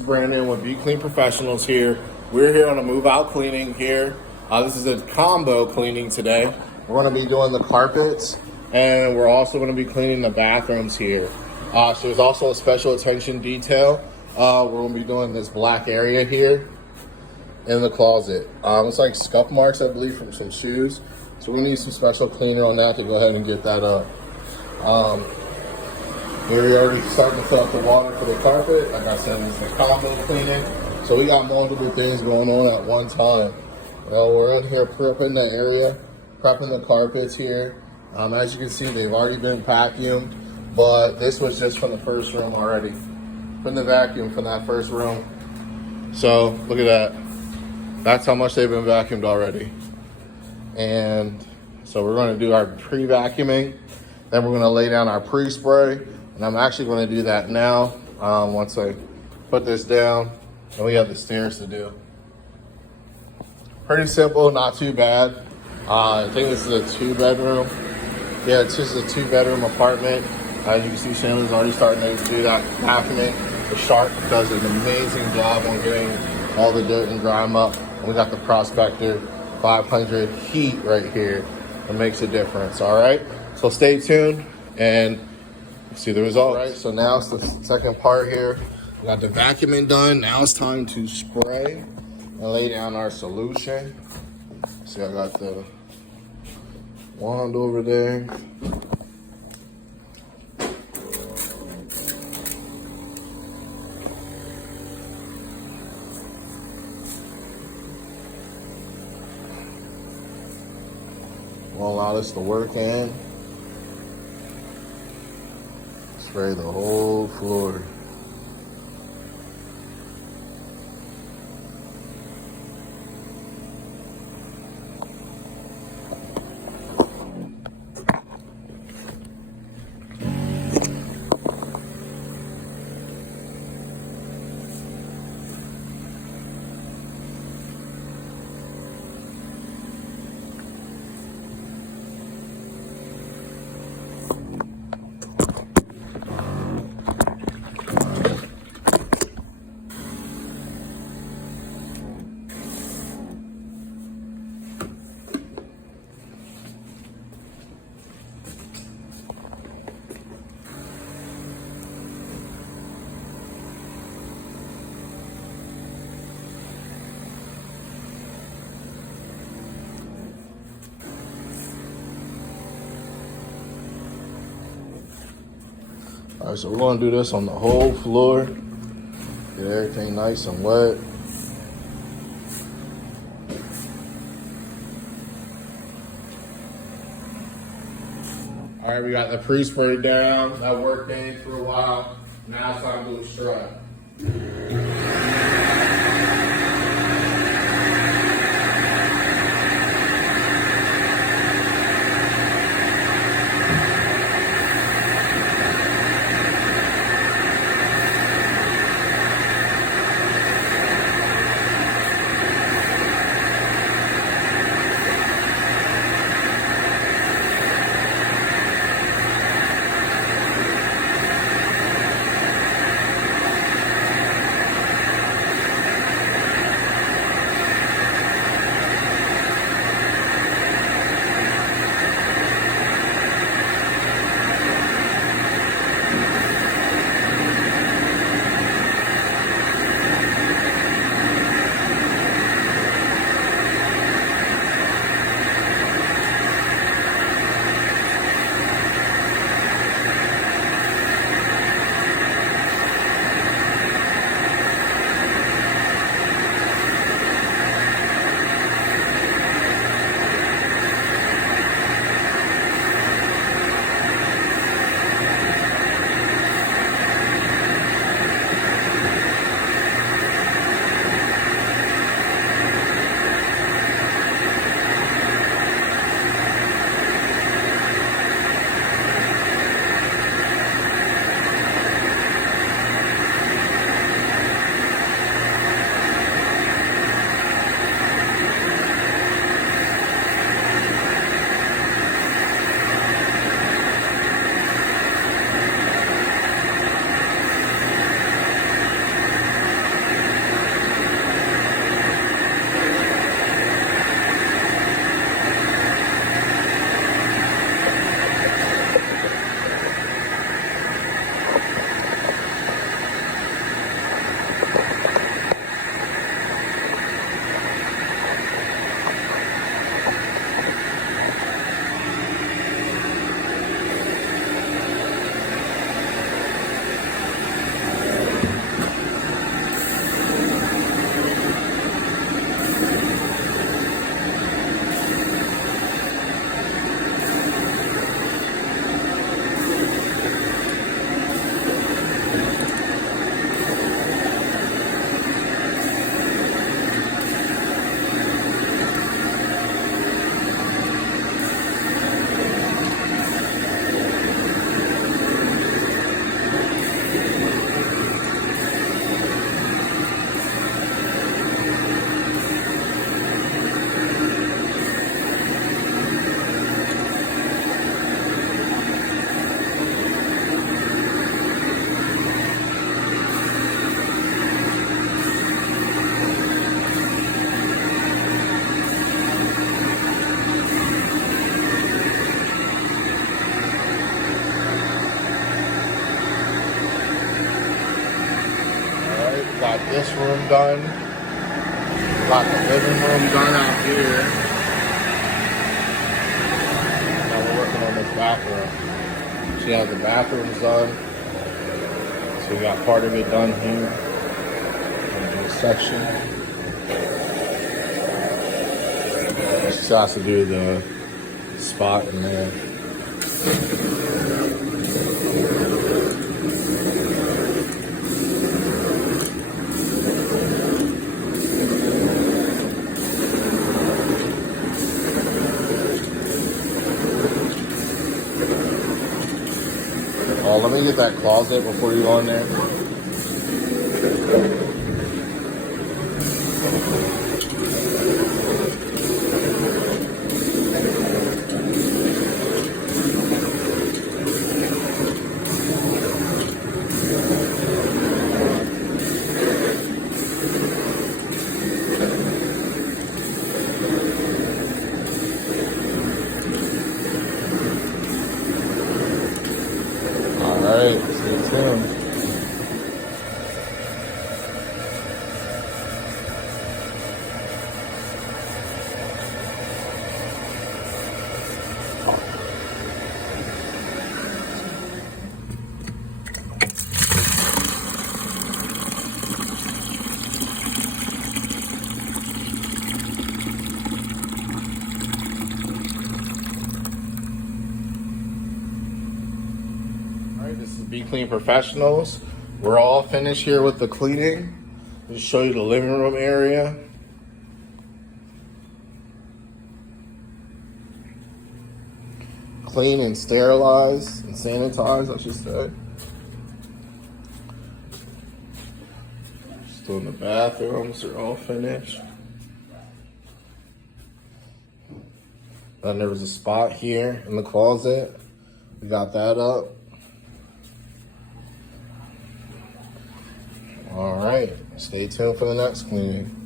is Brandon with Be Clean Professionals here. We're here on a move out cleaning here. This is a combo cleaning today. We're going to be doing the carpets and we're also going to be cleaning the bathrooms here. So there's also a special attention detail. We're going to be doing this black area here in the closet. It's like scuff marks, I believe, from some shoes. So we're going to use some special cleaner on that to go ahead and get that up. We're already starting to fill up the water for the carpet. Like I said, it's the combo cleaning. So we got multiple things going on at one time. Well, we're in here prepping the area, prepping the carpets here. As you can see, they've already been vacuumed, but this was just from the first room already. From the vacuum from that first room. So look at that. That's how much they've been vacuumed already. And so we're going to do our pre-vacuuming. Then we're going to lay down our pre-spray. And I'm actually going to do that now once I put this down. And we have the stairs to do. Pretty simple, not too bad. I think this is a 2-bedroom. Yeah, it's just a 2-bedroom apartment. As you can see, Chandler's already starting to do that vacuuming. The Shark does an amazing job on getting all the dirt and grime up. And we got the Prospector 500 heat right here. That makes a difference, all right? So stay tuned and see the results. All right, so now it's the second part here. We got the vacuuming done. Now it's time to spray and lay down our solution. See, I got the wand over there. Won't allow this to work in. Spray the whole floor. All right, so we're gonna do this on the whole floor. Get everything nice and wet. All right, we got the pre-spray down. That worked in for a while. Now it's time to do a strut. this room done. Got the living room done out here. Now we're working on this bathroom. She has the bathrooms done. So we got part of it done here. In this section. She still has to do the spot in there. Oh, let me get that closet before you go in there. All right, stay tuned. This is Be Clean Professionals. We're all finished here with the cleaning. Just show you the living room area. Clean and sterilize and sanitize, I should say. Still in the bathrooms, they're all finished. Then there was a spot here in the closet. We got that up. All right, stay tuned for the next cleaning.